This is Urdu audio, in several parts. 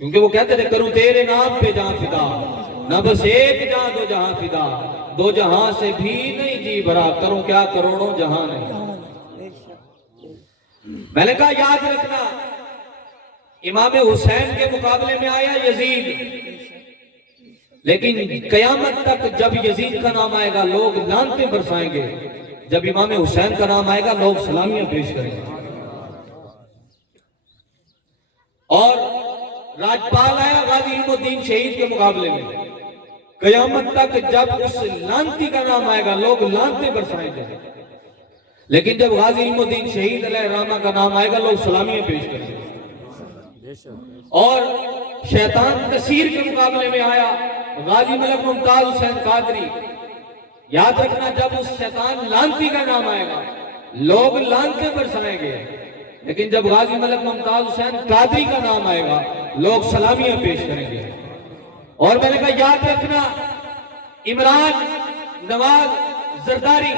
کیونکہ وہ کہتے تھے کروں تیرے نام پہ جہاں فدا، نہ بس ایک جہاں دو جہاں فدا، دو جہاں سے بھی نہیں جی بھرا، کروں کیا کروڑوں جہاں نہیں۔ میں نے کہا یاد رکھنا امام حسین کے مقابلے میں آیا یزید، لیکن قیامت تک جب یزید کا نام آئے گا لوگ لعنتیں برسائیں گے، جب امام حسین کا نام آئے گا لوگ سلامیاں پیش کریں گے۔ اور راجپال آیا غازی علم الدین شہید کے مقابلے میں، قیامت تک جب اس لعنتی کا نام آئے گا لوگ لعنتیں برسائیں گے، لیکن جب غازی علم الدین شہید علیہ الرحمہ کا نام آئے گا لوگ سلامیاں پیش کریں گے۔ اور شیطان کثیر کے مقابلے میں آیا غازی ملک ممتاز حسین قادری، یاد رکھنا جب اس شیطان لعنتی کا نام آئے گا لوگ لعنتیں برسائیں گے، لیکن جب غازی ملک ممتاز حسین قادری کا نام آئے گا لوگ سلامیاں پیش کریں گے۔ اور میں نے کہا یاد رکھنا عمران، نواز، زرداری،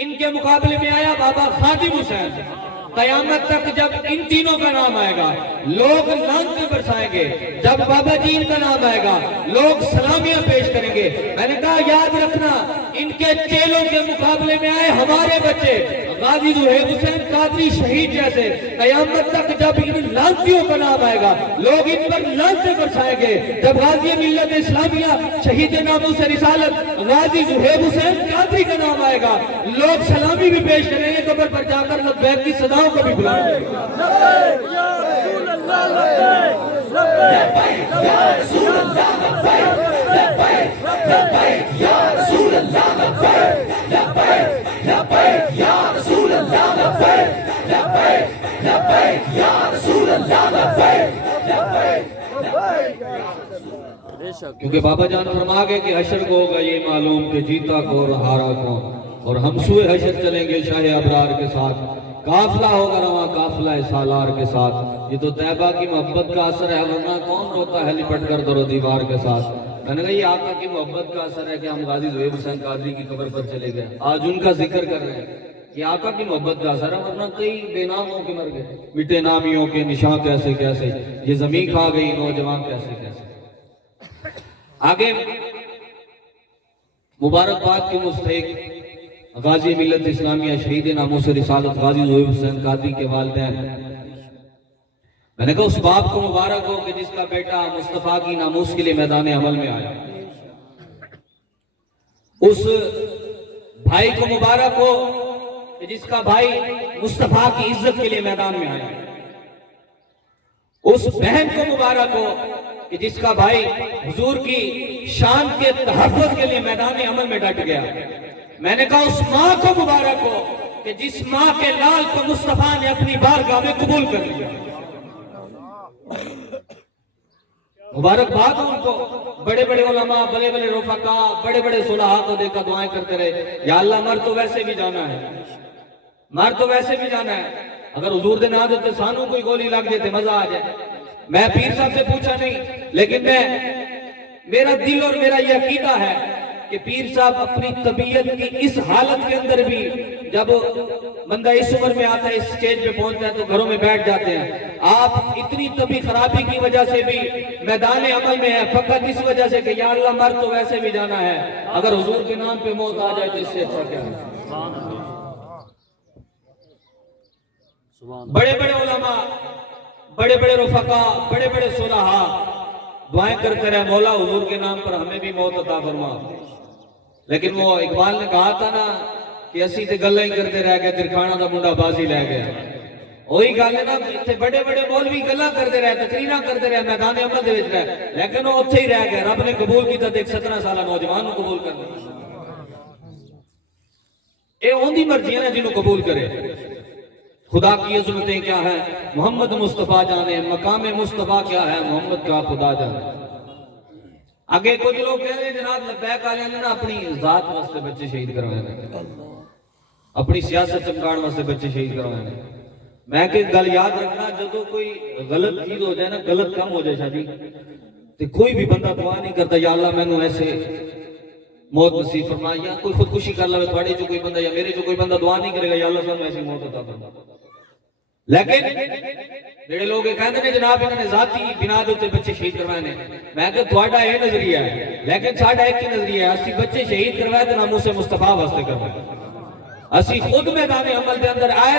ان کے مقابلے میں آیا بابا خادم حسین، قیامت تک جب ان تینوں کا نام آئے گا لوگ لعنتیں برسائیں گے، جب بابا جی ان کا نام آئے گا لوگ سلامیاں پیش کریں گے۔ میں نے کہا یاد رکھنا ان کے چیلوں کے مقابلے میں آئے ہمارے بچے غازی ذوالحب حسین قادری شہید جیسے، قیامت تک جب ان لعنتیوں کا نام آئے گا لوگ ان پر لعنتیں برسائیں گے، جب غازی ملت اسلامیہ شہید ناموس رسالت غازی ذوالحب حسین قادری کا نام آئے گا لوگ سلامی بھی پیش کریں گے، قبر پر جا کر لبیک کی صداؤں کو بھی بلائیں گے۔ لبیک یا رسول اللہ، لبیک یا رسول اللہ، لبیک لبیک یا رسول اللہ، لبیک لبیک یا رسول اللہ، لبیک لبیک لبیک یا رسول اللہ، لبیک لبیک۔ کیونکہ بابا جان فرما گئے کہ حشر کو ہوگا یہ معلوم کہ جیتا کو اور ہارا کو، اور ہم سوئے حشر چلیں گے شاہ ابرار کے ساتھ، قافلہ ہوگا رواں قافلہ سالار کے ساتھ۔ یہ تو طیبہ کی محبت کا اثر ہے، ورنہ کون روتا ہے لپٹ کر در و دیوار کے ساتھ۔ میں نے کہا یہ آقا کی محبت کا اثر ہے کہ ہم غازی ذوالحب حسین قادری کی قبر پر چلے گئے، آج ان کا ذکر کر رہے ہیں، یہ آقا کی محبت کا اثر ہے، ورنہ کئی بے نام ہو کے مر گئے، مٹے نامیوں کے نشاں کیسے کیسے، یہ زمین کھا گئی نوجوان کیسے کیسے۔ آگے مبارکباد کے مستحق غازی ملت اسلامیہ شہید ناموس رسالت غازی ذوالحب حسین قادری کے والدین، میں نے کہا اس باپ کو مبارک ہو کہ جس کا بیٹا مصطفیٰ کی ناموس کے لیے میدان عمل میں آیا، اس بھائی کو مبارک ہو کہ جس کا بھائی مصطفیٰ کی عزت کے لیے میدان میں آیا، اس بہن کو مبارک ہو کہ جس کا بھائی حضور کی شان کے تحفظ کے لیے میدان عمل میں ڈٹ گیا۔ میں نے کہا اس ماں کو مبارک ہو کہ جس ماں کے لال کو مصطفیٰ نے اپنی بارگاہ میں قبول کر لیا۔ مبارکباد ان کو، بڑے بڑے علماء، بڑے بڑے رفقاء، بڑے بڑے صلحاء کو دیکھ کر دعائیں کرتے رہے، یا اللہ مر تو ویسے بھی جانا ہے، مر تو ویسے بھی جانا ہے، اگر حضور دے نہ دیتے سانوں کوئی گولی لگ جاتے مزہ آ جائے۔ میں پیر صاحب سے پوچھا نہیں، لیکن میرا دل اور میرا یہ عقیدہ ہے کہ پیر صاحب اپنی طبیعت کی اس حالت کے اندر بھی، جب بندہ اس عمر میں آتا ہے اس سٹیج پہ پہنچتا ہے تو گھروں میں بیٹھ جاتے ہیں، آپ اتنی طبی خرابی کی وجہ سے بھی میدان عمل میں ہے، فقط اس وجہ سے کہ یا اللہ مر تو ویسے بھی جانا ہے، اگر حضور کے نام پہ موت آ جائے تو اس سے اچھا کیا ہے۔ بڑے بڑے علماء، بڑے بڑے رفقاء، بڑے بڑے صلحاء دعائیں کرتے رہے، مولا حضور کے نام پر ہمیں بھی موت عطا فرما۔ لیکن وہ اقبال نے کہا تھا نا کہ اسی تے گلیں کرتے رہ گئے، درکھانا دا منڈا بازی لے گیا۔ وہی گل ہے نا، اتنے بڑے بڑے مولوی گلاں کرتے رہے، تقریراں کرتے رہے، میدان عمل دے وچ رہے، لیکن وہ اتھے ہی رہ گئے۔ رب نے قبول کیتا تے ایک 17 سالہ نوجوان کو قبول کر لیا۔ اے اون دی مرضی ہے نا جنہوں قبول کرے۔ خدا کی عظمتیں کیا ہے محمد مصطفیٰ جانے، مقام مصطفیٰ کیا ہے محمد کا خدا جانے۔ آگے کچھ لوگ کہہ رہے ہیں جناب لبیک والے نے نا اپنی ذات واسطے بچے شہید کروائے ہیں، اپنی سیاست چمکان واسطے بچے شہید کروائے ہیں۔ میں کہ گل یاد رکھنا، جدو کوئی غلط چیز ہو جائے نا، غلط کم ہو جائے شادی، تو کوئی بھی بندہ دعا نہیں کرتا یا اللہ میں نو ایسے موت نصیب فرما، یا کوئی خودکشی کر لے تھوڑے جو کوئی بندہ یا میرے جو کوئی بندہ دعا نہیں کرے گا یا اللہ سانو ایسی موت عطا فرما۔ لیکن ਜਿਹੜੇ ਲੋਕ ਇਹ ਕਹਿੰਦੇ ਨੇ ਜਨਾਬ ਇਹਨਾਂ ਨੇ ਜ਼ਾਤੀ ਬਿਨਾਂ ਦੇ ਉੱਤੇ ਬੱਚੇ ਸ਼ਹੀਦ ਕਰਵਾਏ ਨੇ, ਮੈਂ ਕਿਹਾ ਤੁਹਾਡਾ ਇਹ ਨਜ਼ਰੀਆ ਹੈ, ਲੇਕਿਨ ਸਾਡਾ ਇੱਕ ਹੀ ਨਜ਼ਰੀਆ ਹੈ, ਅਸੀਂ ਬੱਚੇ ਸ਼ਹੀਦ ਕਰਵਾਏ ਤੇ ਨਾਮੂਸੇ ਮੁਸਤਫਾ ਵਾਸਤੇ ਕਰਵਾਏ। ਅਸੀਂ ਖੁਦ ਮੈਦਾਨ ਅਮਲ ਦੇ ਅੰਦਰ ਆਏ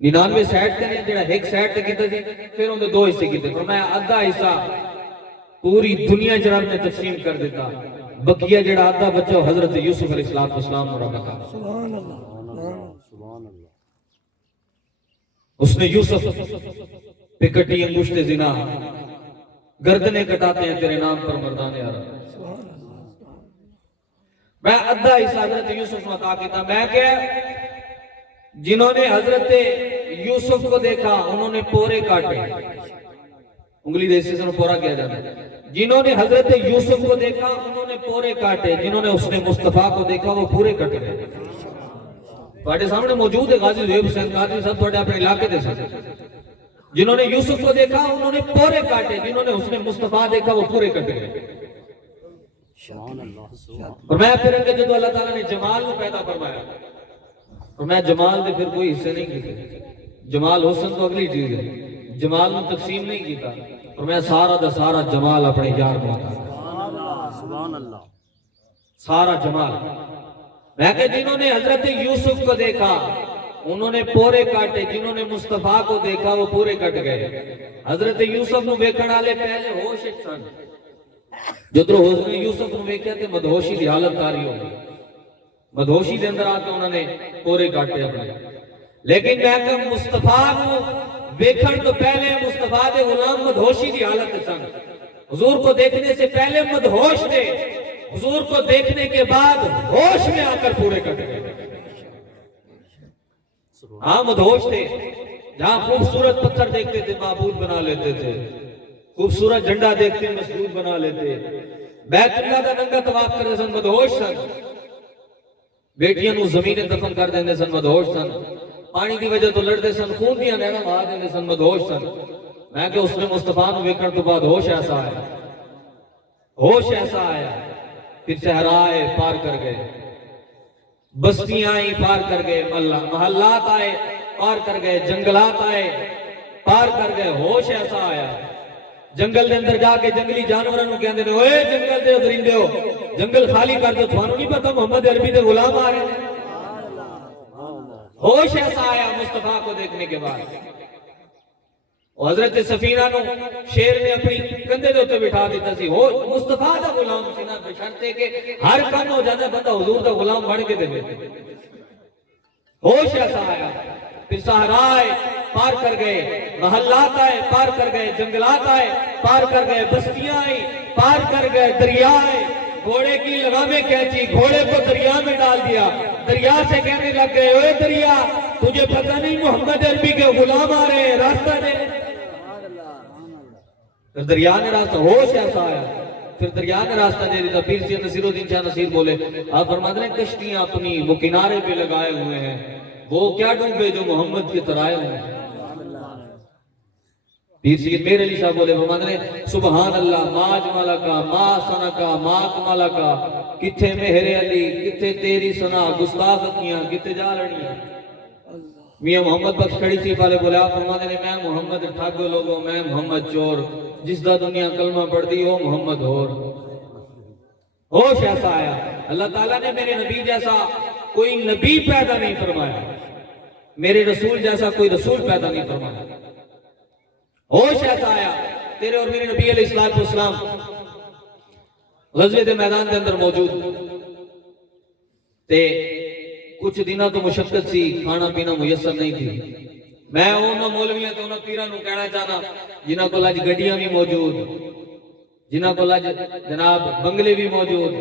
99 سائڈ تے نے جڑا ایک سائڈ تے کیتے سی پھر اون دے دو حصے کیتے فرمایا آدھا حصہ پوری دنیا چ رب نے تقسیم کر دیتا بقیہ جڑا آدھا بچہ حضرت یوسف علیہ السلام نو رب عطا سبحان اللہ اس نے یوسف پہ کٹی انگشت زنا گردنیں کٹاتے ہیں تیرے نام پر مردان عرب میں ادھا حصہ حضرت یوسف کو عطا کیتا میں کہ جنہوں نے حضرت یوسف کو دیکھا انہوں نے پورے کاٹے انگلی دے سے پورا کیا جاتا ہے جنہوں نے حضرت یوسف کو دیکھا انہوں نے پورے کاٹے جنہوں نے اس نے مصطفیٰ کو دیکھا وہ پورے کٹ گئے تھوڑے سامنے موجود ہے غازی زہیب حسین قادری صاحب تھوڑے اپنے علاقے دے سکتے جنہوں نے یوسف کو دیکھا انہوں نے پورے کاٹے جنہوں نے حسن مصطفیٰ دیکھا وہ پورے کٹ گئے اور میں پھر کہ جدو اللہ تعالیٰ نے جمال کو پیدا فرمایا اور میں جمال دے پھر کوئی حصے نہیں کیتے جمال حسن تو اگلی چیز ہے جمال کو تقسیم نہیں کیتا اور میں سارا دا سارا جمال اپنے یار کو عطا سارا جمال میں کہ جنہوں نے حضرت یوسف کو دیکھا انہوں نے پورے کاٹے جنہوں نے مصطفیٰ کو دیکھا وہ پورے کٹ گئے حضرت یوسف نو ویکھن والے پہلے ہوش وچ سن جدو حضرت یوسف نو ویکھیا تے مدہوشی دی حالت تاری ہو گئی مدہوشی دے اندر آ کے انہوں نے پورے کاٹے اپنے لیکن میں کہ مصطفیٰ کو ویکھن تو پہلے مصطفیٰ دے غلام مدہوشی دی حالت سن حضور کو دیکھنے سے پہلے مدہوش تھے حضور کو دیکھنے کے بعد ہوش میں آ کر پورے کٹ گئے ہاں مدہوش تھے جہاں خوبصورت پتھر دیکھتے تھے معبود بنا لیتے تھے خوبصورت جھنڈا دیکھتے مسجود بنا لیتے بیت اللہ کا ننگا طواف کرتے سن مدہوش سن بیٹیاں نو زمین دفن کر دیندے سن مدہوش سن پانی دی وجہ تو لڑتے سن خون دیا نہریں بہا دیندے سن مدہوش سن میں کہ اس نے مصطفیٰ نو ویکھن تو بعد ہوش ایسا آیا پھر صحرائے پار کر گئے بستیاں آئی پار کر گئے محلات آئے پار کر گئے جنگلات آئے پار کر گئے ہوش ایسا آیا جنگل دے اندر جا کے جنگلی جانوراں نو کہندے نے اوئے جنگل دے درندے ہو جنگل خالی کر دو تھانوں نہیں پتہ محمد عربی دے غلام آ رہے ہیں ہوش ایسا آیا مصطفیٰ کو دیکھنے کے بعد حضرت سفینہ نو شیر نے اپنی کندھے دے اوتے بٹھا دیتا سی ہو مصطفیٰ دا غلام سی نا بشرطے کہ ہر کم ہو جاتا بندہ حضور دا غلام بن کے دے ہوش ایسا آیا پھر صحرائے پار کر گئے محلات آئے پار کر گئے جنگلات آئے پار کر گئے بستیاں آئی پار کر گئے دریا آئے گھوڑے کی لگامیں کھینچی گھوڑے کو دریا میں ڈال دیا دریا سے کہنے لگ گئے اوے دریا تجھے پتہ نہیں محمد عربی کے غلام آ رہے ہیں راستہ دے پھر دریا نے راستہ ہوش ایسا آیا پھر دریا نے راستہ دے دیتا پیر سید نصیر الدین شاہ نصیر بولے آپ فرماتے ہیں کشتیاں اپنی وہ کنارے پہ لگائے ہوئے ہیں وہ کیا ڈوبے جو محمد کے ترائے ہوئے ہیں پیر سید میر علی شاہ بولے فرماتے ہیں سبحان اللہ ما اجمل کا ما ثنا کا ما اکمل کا کتھے مہر علی کتھے تیری ثنا گستاخ کیاں کتھے جا لڑیاں میاں محمد بخش کھڑی سی والے بولے آپ فرماتے ہیں میں محمد ٹھگ لوگوں میں محمد چور جس دا دنیا کلمہ پڑھ دی ہو محمد ہوش ایسا آیا اللہ تعالیٰ نے میرے نبی جیسا کوئی نبی پیدا نہیں فرمایا میرے رسول جیسا کوئی رسول پیدا نہیں فرمایا ہوش ایسا آیا تیرے اور میرے نبی علیہ السلام غزوے دے میدان دے اندر موجود تے کچھ دنوں تو مشقت سی کھانا پینا میسر نہیں تھی میں انہوں مولویاں تو انہوں پیران نو کہنا چاہنا جنہ کو لاج گڈیاں بھی موجود جنہ کو لاج جناب بنگلے بھی موجود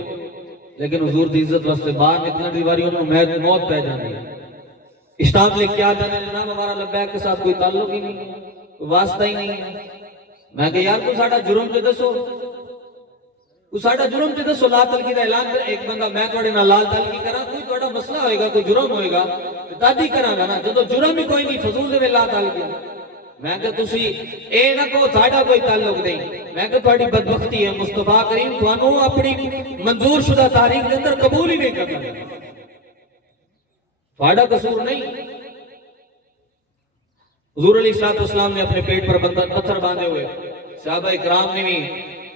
لیکن حضور دی عزت واسطے باہر نکلنے دی واری انہوں نے موت پہ جانی ہے اسٹامپ لکھ کے آتا ہے جناب ہمارا لبیک کے ساتھ کوئی تعلق ہی نہیں کوئی واسطہ ہی نہیں ہے میں کہ یار کوئی ساڑھا جرم تے دسو کوئی ساڑھا جرم تے دسو لا تلقی دا اعلان کر ایک بندہ میں توڑے نہ لال تلقی کرا کوئی توڑا مسئلہ ہوئے گا کوئی جرم ہوئے گا دادی کرا گا نا جدو جرم ہی کوئی نہیں فضول دے میں لا تلقی میں کہ تسی اے نہ کو ساڑھا کوئی تعلق نہیں میں کہ توڑی بدبختی ہے مصطفیٰ کریم توانو اپنی منظور شدہ تاریخ کے اندر قبول ہی نہیں کرنا توڑا قصور نہیں حضور علیہ السلام نے اپنے پیٹ پر پتھر باندھے ہوئے صحابہ اکرام نے بھی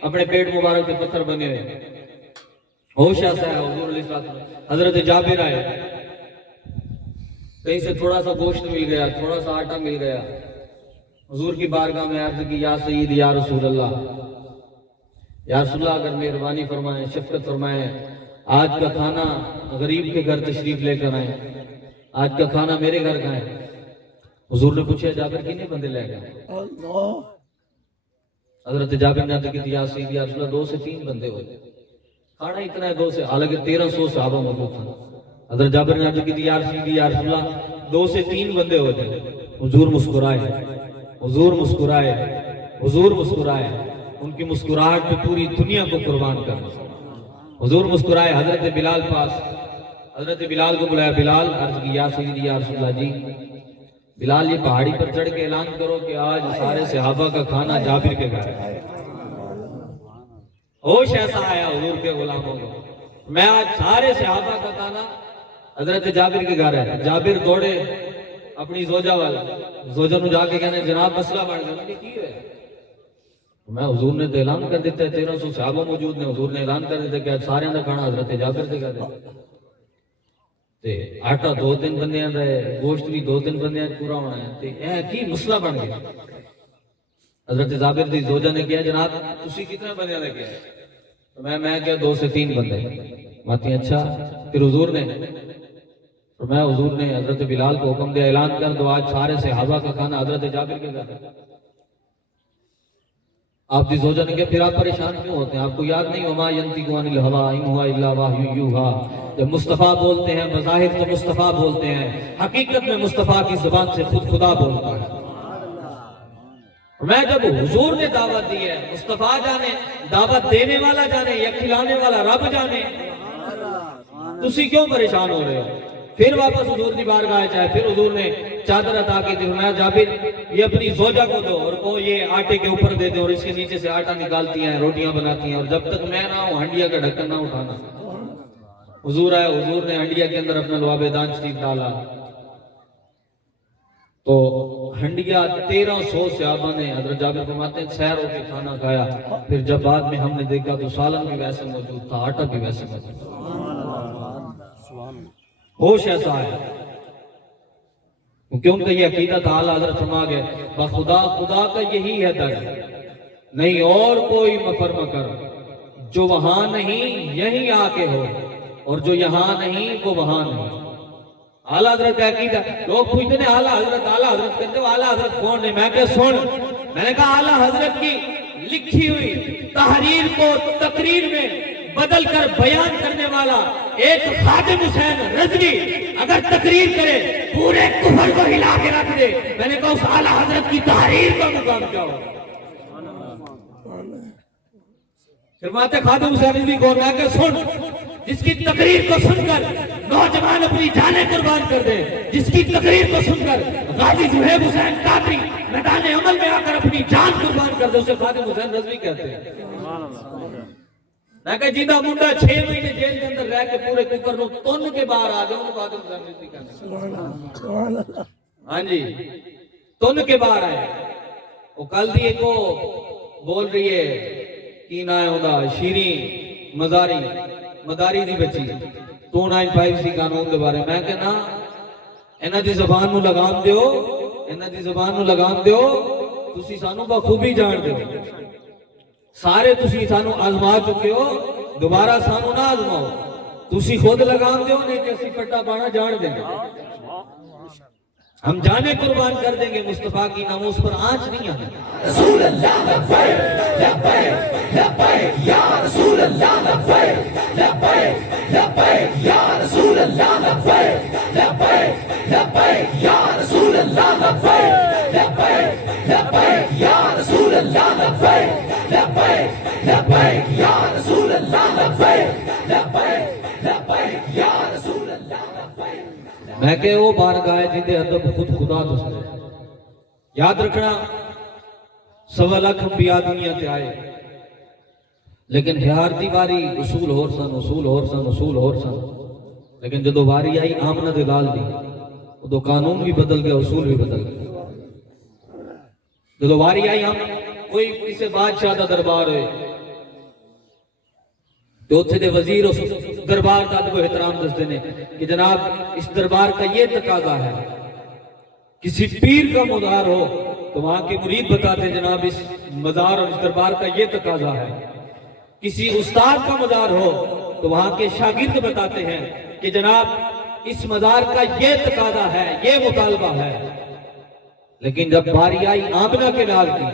اپنے پیٹ مبارک پہ پتھر بندھے ہوئے ہوش ایسا ہے حضور علیہ السلام حضرت جابر آئے کہیں سے تھوڑا سا گوشت مل گیا, تھوڑا سا آٹا مل گیا, حضور کی بارگاہ میں عرض کی یا سید یا رسول اللہ, یا رسول اللہ اگر مہربانی فرمائیں, شفقت فرمائیں, آج کا کھانا غریب کے گھر تشریف لے کر آئیں, آج کا کھانا میرے گھر کا ہے. حضور نے پوچھا جابر کتنے بندے لے گئے؟ حضرت جابر نے عرض کی یا سید یا رسول اللہ 2 سے 3 بندے ہوئے, کھانا اتنا ہے 2 سے, حالانکہ 1300 صحابہ موجود تھا. حضرت جابر نے عرض کی یا سید یا رسول اللہ 2 سے 3 بندے ہوتے. حضور مسکرائے, حضور مسکرائے, حضور مسکرائے, ان کی مسکراہٹ پہ پوری دنیا کو قربان کر. حضور مسکرائے. حضرت بلال پاس, حضرت بلال کو بلایا, بلال عرض کی یا سید یا رسول اللہ جی بلال یہ پہاڑی پر چڑھ کے اعلان کرو کہ آج سارے صحابہ کا کھانا جابر کے گھر ہے. ہوش ایسا آیا حضور کے غلاموں کو, میں آج سارے صحابہ کا کھانا حضرت جابر کے گھر ہے. جابر دوڑے اپنی زوجہ والا, زوجہ نو جا کے کہنے جناب مسئلہ بڑھ گیا. میں کی ہے میں حضور نے تو اعلان کر دیتا ہے 1300 صحابہ موجود نے, حضور نے اعلان کر دیتا ہے کہ آج سارے کا کھانا حضرت جابر کے گھر ہے. تے آٹا 2-3 بندیاں دا ہے, گوشت بھی 2-3 بندیاں پورا ہونا ہے. تے اے کی مسئلہ بن گیا. حضرت جابر دی زوجہ نے کہا جناب تسی کتنے بندیاں دے کہا؟ تو میں کہا 2 سے 3 بندے. ماتی اچھا. پھر حضور نے فرمایا, حضور نے حضرت بلال کو حکم دیا اعلان کر دو آج سارے صحابہ کا کھانا حضرت جابر کے گھر ہے. آپ دی زوجہ نے کہا پھر آپ پریشان کیوں ہوتے ہیں؟ آپ کو یاد نہیں وما ینطق عن الہوی ان هو الا وحی یوحی. جب مصطفیٰ بولتے ہیں بظاہر تو مصطفیٰ بولتے ہیں, حقیقت میں مصطفیٰ کی زبان سے خود خدا بولتا ہے. میں جب حضور نے دعوت دی ہے, مصطفیٰ جانے, دعوت دینے والا جانے یا کھلانے والا رب جانے, تسی کیوں پریشان ہو رہے ہو؟ پھر واپس حضور کی بارگاہ جائے. پھر حضور نے چادر عطا کی تھی, فرمایا جابر یہ اپنی زوجہ کو دو اور کو یہ آٹے کے اوپر دے دیں اور اس کے نیچے سے آٹا نکالتی ہیں, روٹیاں بناتی ہیں, اور جب تک میں نہ ہوں ہنڈیا کا ڈھکن نہ اٹھانا. حضور آئے, حضور نے ہنڈیا کے اندر اپنا لعاب دان شریف ڈالا تو ہنڈیا 1300 صحابہ نے, حضرت جابر فرماتے ہیں سیر ہو کے کھانا کھایا. پھر جب بعد میں ہم نے دیکھا تو سالن بھی ویسے موجود تھا, آٹا بھی ویسے موجود تھا. ہوش ایسا ہے کیونکہ ان کا یہ عقیدہ تھا. اعلیٰ حضرت فرما گئے بخدا خدا کا یہی ہے در, نہیں اور کوئی مفر مکر, جو وہاں نہیں یہیں آ کے ہو, اور جو یہاں نہیں وہ وہاں نہیں. اعلیٰ حضرت کا عقیدہ. لوگ پوچھتے ہیں اعلیٰ حضرت کہتے ہو, اعلیٰ حضرت کون ہے؟ میں کہ سن, میں نے کہا اعلیٰ حضرت کی لکھی ہوئی تحریر کو تقریر میں بدل کر بیان کرنے والا ایک خادم حسین رضوی اگر تقریر کرے پورے کفر کو ہلا کے رکھ دے. میں نے کہا اس اعلیٰ حضرت کی تحریر کا مقام کیا ہو؟ فرماتے خادم حسین رضوی کو, میں کہ سن, جس کی تقریر کو سن کر نوجوان اپنی جانیں قربان کر دے, جس کی تقریر کو سن کر غازی زہیب حسین قادری میدان عمل میں آ کر اپنی جان قربان کر دے, اسے خادم حسین رضوی کہتے ہیں. میں کہا جیدہ منڈا 6 مہینے جیل کے اندر رہ کے پورے کفر نو تن کے باہر آ گئے, انہوں خادم حسین رضوی کہتے ہیں. ہاں جی, تن کے باہر آئے. وہ کل دیئے کو بول رہی ہے کی نہ ہے ہودا شیریں مداری دی بچی 295 سی قانون دے بارے. میں کہنا انہاں دی زبان نو لگام دیو, انہاں دی زبان نو لگام دیو, تسی سانو بخوبی جان دیو. سارے تسی سانو آزما چکے ہو, دوبارہ سانو نہ آزماؤ. تسی خود لگام دیو, نہیں کہ اسی پٹا پانا جان دیں گے. ہم جانے قربان کر دیں گے, مصطفیٰ کی ناموس پر آنچ نہیں آنے. رسول اللہ لبیک لبیک لبیک یا رسول اللہ لبیک لبیک لبیک یا رسول اللہ لبیک لبیک لبیک یا رسول اللہ لبیک لبیک لبیک یا رسول اللہ لبیک لبیک لبیک یا رسول اللہ لبیک لبیک لبیک یا رسول اللہ لبیک. میں کہ وہ بارگاہ جندے ادب خود خدا دستے. یاد رکھنا 1.25 لاکھ انبیاء دنیا تے آئے, لیکن ہیار دی واری اصول ہور سن. لیکن جدو واری آئی آمنہ دے لال دی, تو قانون بھی بدل گیا, اصول بھی بدل گیا. جدو واری آئی کوئی کسی بادشاہ دا دربار ہوئے تو اتھے دے وزیر اس دربار کا ادب و احترام دستے نے کہ جناب اس دربار کا یہ تقاضا ہے، کسی پیر کا مزار ہو تو وہاں کے مرید بتاتے ہیں جناب اس مزار اور اس دربار کا یہ تقاضا ہے، کسی استاد کا مزار ہو تو وہاں کے شاگرد بتاتے ہیں کہ جناب اس مزار کا یہ تقاضا ہے، یہ مطالبہ ہے۔ لیکن جب باری آئی آمنہ کے لال کی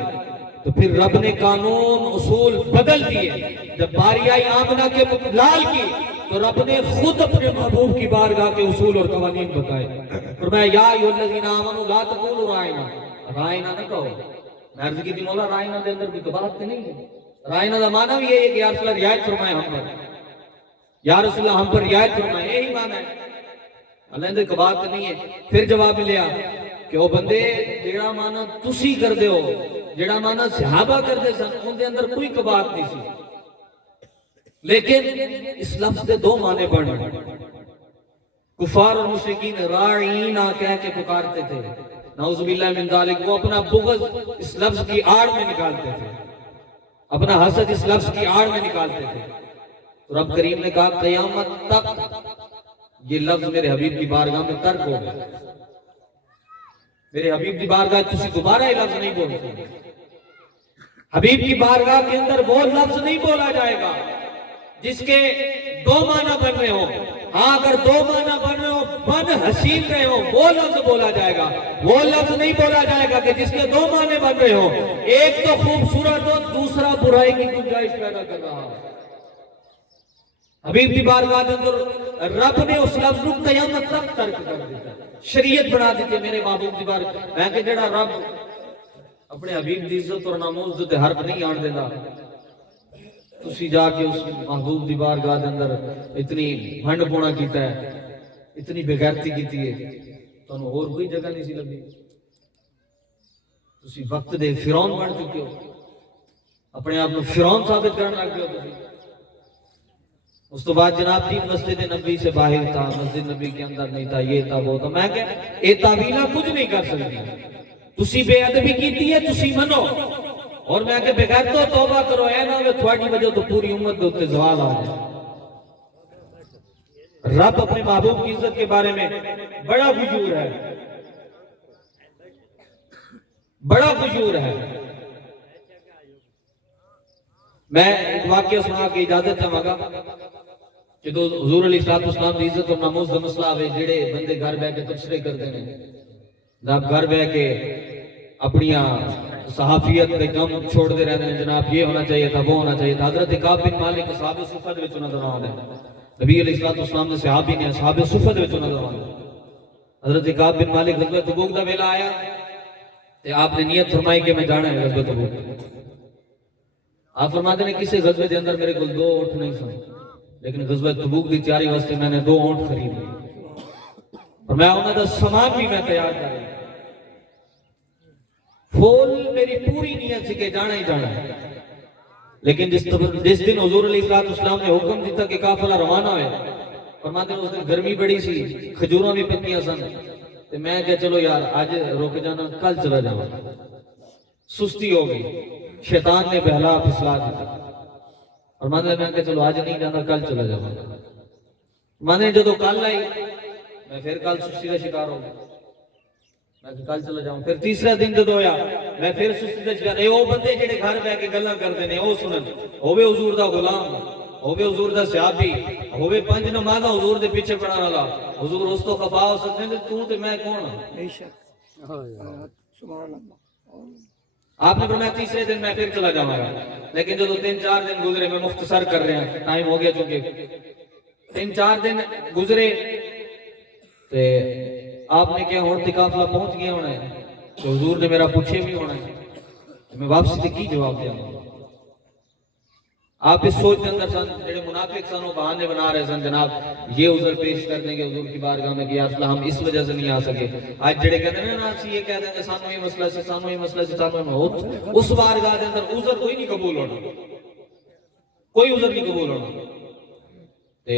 تو پھر رب نے قانون اصول بدل دیے۔ جب باری آئی آمنہ کے لال کی تو رب نے خود اپنے محبوب کی بارگاہ کے اصول اور قوانین بتائے۔ فرمایا یا ایھا الذین آمنوا لا تقولوا رائنا، رائنا نہ کہو۔ میں عرض کی تھی مولا رائنا دے اندر بھی کباہت نہیں ہے، رائنا دا معنی بھی یہ ہے کہ یا رسول اللہ رعایت فرمائے ہم پر، یا رسول اللہ ہم پر رعایت فرمائے، یہی معنی ہے، اللہ نے کباہت نہیں ہے۔ پھر جواب ملیا کہ وہ بندے جیڑا معنی تسی کر دے ہو، جیڑا معنی صحابہ کر دے سن، ان دے اندر کوئی کباہت نہیں سی، لیکن اس لفظ دے دو معنی بڑھنے۔ کفار اور مشرکین راعینا کہہ کے پکارتے تھے، نعوذ باللہ من ذالک، وہ اپنا بغض اس لفظ کی آڑ میں نکالتے تھے، اپنا حسد اس لفظ کی آڑ میں نکالتے تھے۔ رب کریم نے کہا قیامت تک یہ لفظ میرے حبیب کی بارگاہ میں ترک ہو گیا، میرے حبیب کی بارگاہ تسی دوبارہ یہ لفظ نہیں بولتے، حبیب کی بارگاہ کے اندر وہ لفظ نہیں بولا جائے گا جس کے دو معنی بن رہے ہوں۔ ہاں اگر دو معنی بن رہے ہوں، بن حسین رہے ہوں، وہ لفظ بولا جائے گا، وہ لفظ نہیں بولا جائے گا کہ جس کے دو معنی بن رہے ہوں، ایک تو خوبصورت ہو، دوسرا برائی کی گنجائش پیدا کر رہا ہو۔ حبیب کی بارگاہ کے اندر رب نے اس لفظ کو قیامت تک ترک کر دیتا، شریعت بنا دیتے میرے محبوب کی بارگاہ میں کہ جڑا رب اپنے حبیب دی عزت اور ناموز دے حرف نہیں آن دینا، تسی جا کے اس محبوب دی بارگاہ کے اندر اتنی بھنڈ پونا کیتا ہے، اتنی بغیرتی کیتی ہے، تو اور کوئی جگہ نہیں سی لگی۔ تسی وقت دے فرعون بن چکے ہو، اپنے آپ کو فرعون ثابت کرنا لگ گئے ہو تسی۔ اس تو بعد جناب جی مسجد نبی سے باہر تھا، مسجد نبی کے اندر نہیں تھا، یہ تھا وہ تھا، میں کہ اے تعویلہ کچھ نہیں کر سکتی، تسی بے ادبی کیتی ہے، تسی منو، اور میں کہ بغیر تو توبہ کرو، اے نہ کہ تھوڑی وجہ تو پوری امت دے اوپر زوال آ جائے۔ رب اپنے محبوب کی عزت کے بارے میں بڑا غیور ہے، بڑا غیور ہے۔ میں ایک واقعہ سنا کے اجازت چاہوں گا کہ حضور علیہ السلام دی عزت اور ناموز دا مسئلہ آوے، جڑے بندے گھر بہ کے تبصرے کرتے ہیں، جناب گھر بہ کے اپنی صحافیت کے کام چھوڑ دے رہتے ہیں، جناب یہ ہونا چاہیے تھا، وہ ہونا چاہیے تھا۔ حضرت کعب بن مالک اصحاب صفت وچ نظر آتے ہیں، نبی علیہ السلام نے صحابی نے اصحاب صفت وچ نظر آتے ہیں۔ حضرت کعب بن مالک غزوہ تبوک دا ویلا آیا تے آپ نے نیت فرمائی کہ میں جانا ہے غزوہ تبوک۔ آپ فرماتے ہیں کسی غزوے دے اندر میرے کو 2 اونٹ نہیں سن، لیکن غزوہ تبوک دی تیاری واسطے میں نے 2 اونٹ خرید لیے، اور میں انہاں دا سامان بھی میں تیار کر لیا۔ فول میری پوری نیت سی کہ جانا ہی جانا ہے، لیکن جس دن حضور علیہ السلام نے حکم دیتا کہ قافلہ روانہ ہوئے، فرماتے ہیں اس دن گرمی بڑی سی، کھجوراں بھی پکیاں سن، تو میں کہا چلو یار آج رک جانا، کل چلا جاؤں۔ سستی ہو گئی، شیطان نے بہلا پھسلا دیتا، اور میں کہا چلو آج نہیں جانا، کل چلا جاؤں۔ میں نے جدو کل آئی، میں پھر کل سستی کا شکار ہو گیا، میں کل چلا جاؤں۔ پھر تیسرا دن جدو ہویا، میں پھر سستی کا شکار، وہ بندے جڑے گھر بہ کے گلاں کرتے ہیں، وہ سنن، ہوے حضور دا غلام، ہوے حضور دا صحابی، ہوے 5 نمازاں حضور دے پیچھے پڑھن والا، حضور اس تو خفا ہو سکتے ہیں تو تے میں کون ہاں؟ بے شک، سبحان اللہ۔ آپ نے فرمایا تیسرے دن میں پھر چلا جاؤں گا، لیکن جب 3-4 دن گزرے، میں مختصر کر رہے ہیں، ٹائم ہو گیا چونکہ 3-4 دن گزرے، تے آپ نے کیا ہونے قافلہ پہنچ گیا ہونا ہے، تو حضور نے میرا پوچھے بھی ہونا ہے، میں واپسی تے کی جواب دیا ہوں۔ آپ اس سوچ کے اندر سن، جڑے منافق سن وہ بہانے بنا رہے سن، جناب یہ عذر پیش کر دیں گے حضور کی بارگاہ میں کہ یا رسول اللہ ہم اس وجہ سے نہیں آ سکے۔ آج جڑے کہتے ہیں نا اسی یہ کہہ دیں گے سانو یہ مسئلہ سے، سانو یہ مسئلہ سے، سانو یہ، اس بارگاہ کے اندر عذر کوئی نہیں قبول ہونا، کوئی عذر نہیں قبول ہونا۔ تے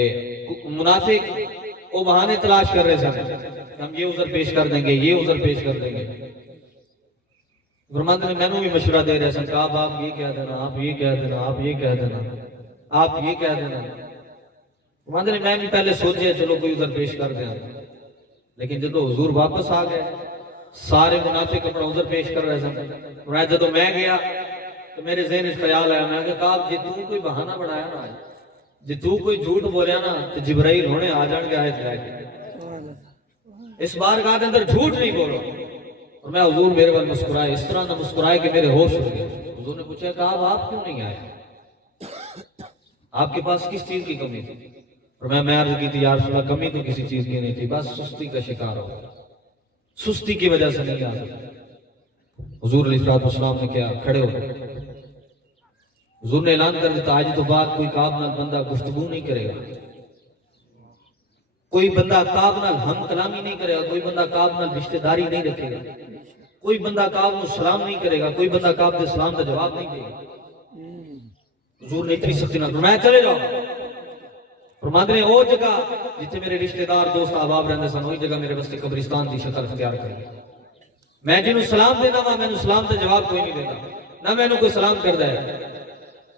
منافق وہ بہانے تلاش کر رہے سن، ہم یہ عذر پیش کر دیں گے، یہ عذر پیش کر دیں گے۔ فرماتے ہیں میں نے بھی مشورہ دے رہے سن، آپ یہ کہہ دینا، آپ یہ کہہ دینا، آپ یہ کہہ دینا۔ آپ یہ کہہ دینا فرماتے ہیں میں بھی پہلے سوچیا چلو کوئی ادھر پیش کر دیں، لیکن جب حضور واپس آ گئے سارے منافق اپنا ادھر پیش کر رہے سن، جب میں گیا تو میرے ذہن اس خیال آیا، میں کہا جی تو کوئی بہانہ بنایا نا، جی تو کوئی جھوٹ بولیا نا تو جبرائیل ہونے آ جان گے آیت لے کے، اس بارگاہ کے اندر جھوٹ نہیں بولو۔ اور میں حضور میرے بل مسکرائے، اس طرح نہ مسکرائے کہ میرے ہوش اڑ گئے۔ حضور نے پوچھا کہ آپ کیوں نہیں آئے، آپ کے پاس کس چیز کی کمی تھی؟ اور میں عرض کی تھی یا رسول اللہ کمی تو کسی چیز کی نہیں تھی، بس سستی کا شکار ہو، سستی کی وجہ سے نہیں آئی۔ حضور علیہ السلام نے کیا کھڑے ہو گئے، حضور نے اعلان کر دیتا آج تو بعد کوئی کعب نال بندہ گفتگو نہیں کرے گا، کوئی بندہ کعب نال ہم کلامی نہیں کرے گا، کوئی بندہ کعب نال رشتہ داری نہیں رکھے گا، کوئی بندہ کعب نو سلام نہیں کرے گا، کوئی بندہ کعب کے سلام کا جواب نہیں دے گا۔ حضور نے اتنی سختی نہ فرمایا چلے جاؤ، فرماتے ہیں او جگہ جتنے میرے رشتہ دار دوست احباب رہندے سن وہی جگہ میرے واسطے قبرستان دی شکل اختیار کری، میں جنوں سلام دینا وا مینوں سلام کا جواب کوئی نہیں دینا، نہ مینوں کوئی سلام کردا ہے۔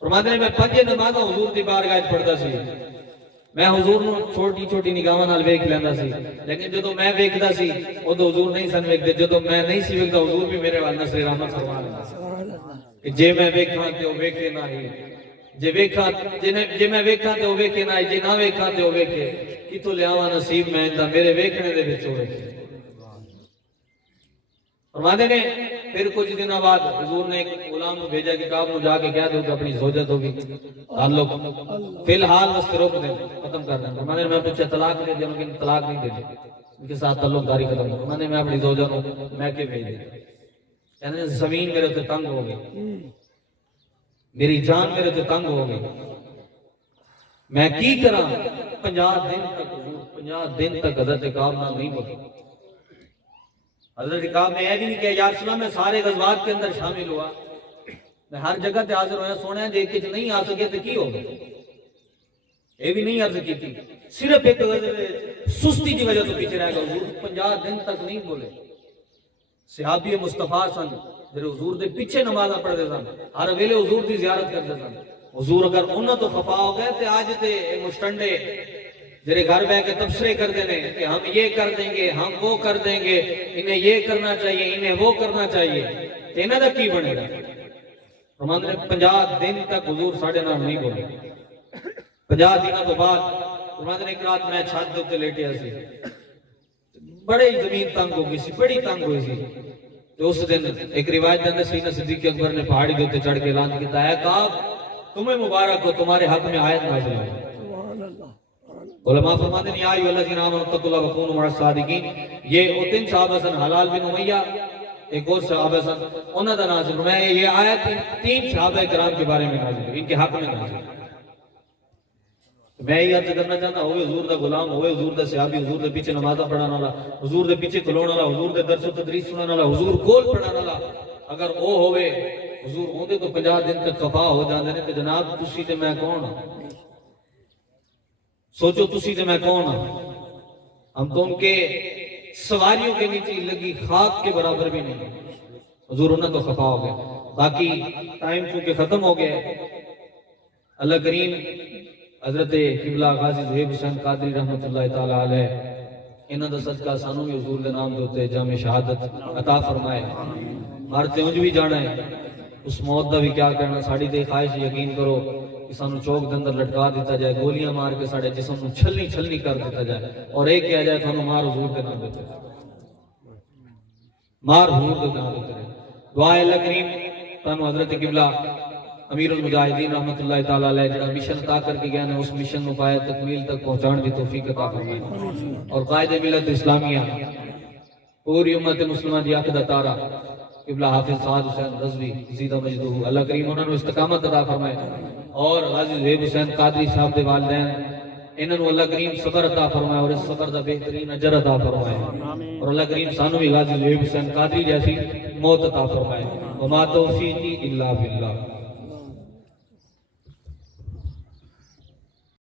فرماتے ہیں میں پنجے نمازاں حضور دی بارگاہ وچ پڑھدا سی، میں حضور نو چھوٹی چھوٹی نگاہاں نال ویکھ لیندا سی، لیکن جدوں میں ویکھدا سی اودوں حضور نہیں سن ویکھدے، جدوں میں نہیں سی ویکھدا حضور بھی میرے وال نظر رحمت فرما لیندا، جے میں ویکھاں تے او ویکھے نہ ہی، جے میں ویکھاں تے او ویکھے نہ ہی، جے نہ ویکھاں تے او ویکھے، کتوں لیاواں نصیب میں دا میرے ویکھنے دے وچ ہوے۔ فرماتے ہیں پھر کچھ دنوں بعد حضور نے ایک غلام کو بھیجا کہ کعب نو جا کے کہہ دو کہ اپنی زوجہ تو بھی تعلق فی الحال واسطے روک دیں، ختم کر دیں۔ فرماتے ہیں میں پوچھا طلاق دے دیا، لیکن طلاق نہیں دے دی، ان کے ساتھ تعلق داری ختم کر۔ فرماتے ہیں میں اپنی زوجہ نو میکے بھیج دیا، کہنے زمین میرے تے تنگ ہو گئی، میری جان میرے تے تنگ ہو گئی، میں کی کراں؟ 50 دن تک حضور 50 دن تک حضرت کعب نال نہیں بولی۔ حضرت کعب نے یہ بھی نہیں کہا یا رسول اللہ میں سارے غزوات کے اندر شامل ہوا، میں ہر جگہ تے حاضر ہویا، سونے جے کچھ نہیں آ سکے تو کی ہوگا، یہ بھی نہیں عرض کی تھی، صرف ایک سستی کی وجہ تو پیچھے رہ گیا۔ حضور 50 دن تک نہیں بولے، صحابی مصطفیٰ سن جڑے حضور دے پیچھے نمازاں پڑھتے سن، ہر ویلے حضور دی زیارت کرتے سن۔ حضور اگر انہاں تو خفا ہو گئے تے آج تے مشٹنڈے جڑے گھر بیٹھ کے تبصرے کرتے ہیں کہ ہم یہ کر دیں گے، ہم وہ کر دیں گے، انہیں یہ کرنا چاہیے، انہیں وہ کرنا چاہیے، انہاں دا کی بنے گا؟ فرماتے ہیں 50 دن تک حضور ساڈے نال نہیں بولے۔ 50 دنوں تو بعد فرماتے ہیں ایک رات میں چھت دے تے لیٹیا سی، بڑی زمین تنگ ہو گئی سی، بڑی تنگ ہوئی سی، تو اس دن ایک روایت اندر سیدنا صدیق اکبر نے پہاڑی دے تے چڑھ کے اعلان کیتا ہے کعب تمہیں مبارک ہو، تمہارے حق میں آیت نازل ہوئی۔ علماء فرماتے ہیں یا ایھا الذین آمنوا اتقوا اللہ وکونوا مع الصادقین، یہ وہ 3 صحابہ سن، حلال بن امیہ ایک اور صحابہ سن، انہاں دا نازل میں یہ آیت 3 صحابہ کرام کے بارے میں نازل ہوئی، ان کے حق میں نازل ہوئی۔ میں یہ عرض کرنا چاہتا ہوئے حضور دا غلام، ہوئے حضور دا صحابی، حضور دے پیچھے نمازاں پڑھانا والا، حضور دے پیچھے کھلونا والا، حضور دے درس و تدریس سنانا والا، حضور کول پڑھانا والا، اگر او ہوئے حضور ہوندے تو 50 دن تک خفا ہو جاندے نے، تے جناب تسی تے میں کون ہاں؟ سوچو تسی تے میں کون ہاں؟ ہم تو ان کے سواریوں کے نیچے لگی خاک کے برابر بھی نہیں، حضور انہاں تو خفا ہو گئے۔ باقی ٹائم چونکہ ختم ہو گیا، اللہ کریم حضرت قبلہ غازی ذہیب حسین قادری رحمت اللہ تعالی علیہ انہاں دا صدقہ سانوں بھی حضور دے نام دے اوتے جامع شہادت عطا فرمائے۔ مارتے انج بھی جانا ہے، اس موت دا بھی کیا کرنا، ساڑی تے خواہش یقین کرو کہ سانوں چوک دے اندر لٹکا دیتا جائے، گولیاں مار کے ساڑے جسم نوں چھلنی چھلنی کر دیتا جائے، اور ایک کہا جائے تھانوں مار حضور دے نام دیتے مار حضور دے نام دیتے رہے۔ دعا ہے اللہ کریم تانوں حضرت قبلہ امیر المجاہدین رحمت اللہ تعالیٰ علیہ جڑا مشن عطا کر کے گیا نے اس مشن نو پایا تکمیل تک پہنچان دی توفیق عطا فرمائے، اور قائد ملت اسلامیہ پوری امت مسلمہ دی آنکھ دا تارا قبلہ حافظ سعد حسین رضوی زیدہ مجدہ اللہ کریم انہوں نے استقامت عطا فرمائے، اور غازی ذہیب حسین قادری صاحب دے والدین انہوں نے اللہ کریم صبر عطا فرمائے، اور اس صبر دا بہترین اجر عطا فرمائے، اور اللہ کریم سانو بھی غازی ذہیب حسین قادری جیسی موت عطا فرمائے۔ وما توفیقی الا باللہ۔